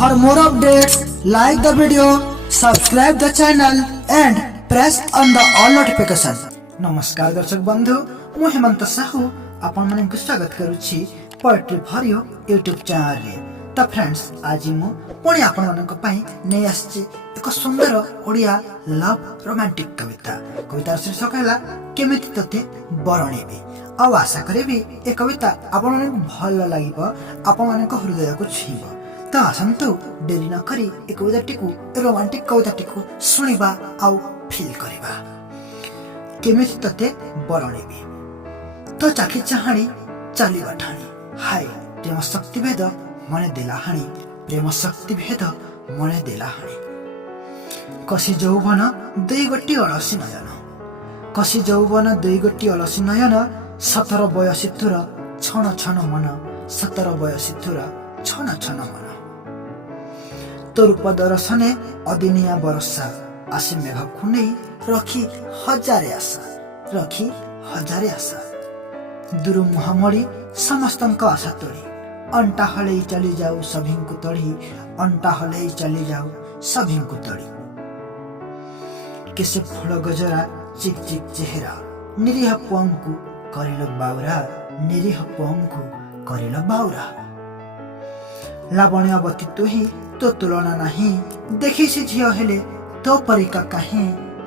For more updates, like the video, subscribe the channel and press on the all notification. नमस्कार दर्शक बंधु मु हेमंत साहू आपण मानक स्वागत करूछि poetry for you YouTube channel रे। तो फ्रेंड्स आज मु पुणी आपण मानक पई नै आछि एक सुंदर ओडिया लव रोमांटिक कविता। कवितार शीर्षक हैला केमिति तते बरणेबी। अब आशा करेबी ए कविता आपण मानक भल लागिबो, आपण मानक हृदय को छुइबो। तो आसंतु डेरी न करी ए कविताटी को रोमांटिक कविताटी को सुनिबा आउ फील करिबा। केमिति तते बरणेबी तो चाखी चाहाणी चलिबा ठाणी, हाय प्रेम शक्ति भेद मने देला हाणी, प्रेम शक्ति भेद मने देला हाणी। कसी यौवन दुई गोटी अलसी नयन, कसी यौवन दुई गोटी अलसी नयन, 17 बयसी तुर छन छन मन, 17 बयसी तुर छन छन मन। तो रूप दर्शने अदिनिया बरसा, आसी मेघ खुनै रखी हजारे आशा, रखी हजारे आशा। दुरु मुहामड़ी समस्तंक आशा तोड़ी, अंटा हले चली जाऊ सभिंकु तोड़ी, अंटा हले चली जाऊ सभिंकु तोड़ी। किसे फूल गजरा चिक चिक चेहरा, निरीह पुअंकु करिल बाउरा, निरीह पुअंकु करिल बाउरा। लावण्यवती तुही तो तुलना नहीं, देखी से झियो हेले तो परिका काहे,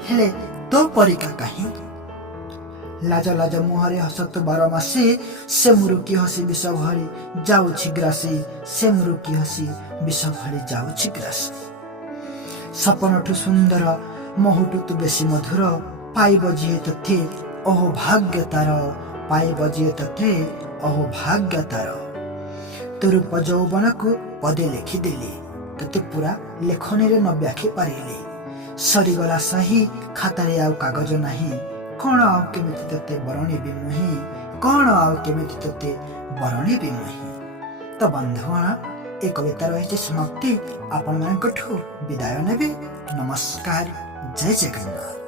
हेले तो परिका काहे। लाज लाज मुहरे हसत 12 मासे, से मुरुकी हसी विष भरी जाउछि ग्रासी, से मुरुकी हसी विष भरी जाउछि ग्रासी। सपनठु सुंदर मोहुटु तु बेसी मधुर, पाइब जिए तथे ओहो भाग्य तार, पाइब जिए तथे ओहो भाग्य तार। तो रूप यौवन को पदे लिखिदेली, तते पूरा लेखनी रे न व्याखी पारिली। सरीगला सही खातारे आउ कागज नाही, कौन आउ केमिति तते बरणेबी मुही, कौन आउ केमिति तते बरणेबी मुही। तो बंधुगण ए कविता रही समाप्ति। आपण मानकठु विदाय नेबे। नमस्कार, जय जगन्नाथ।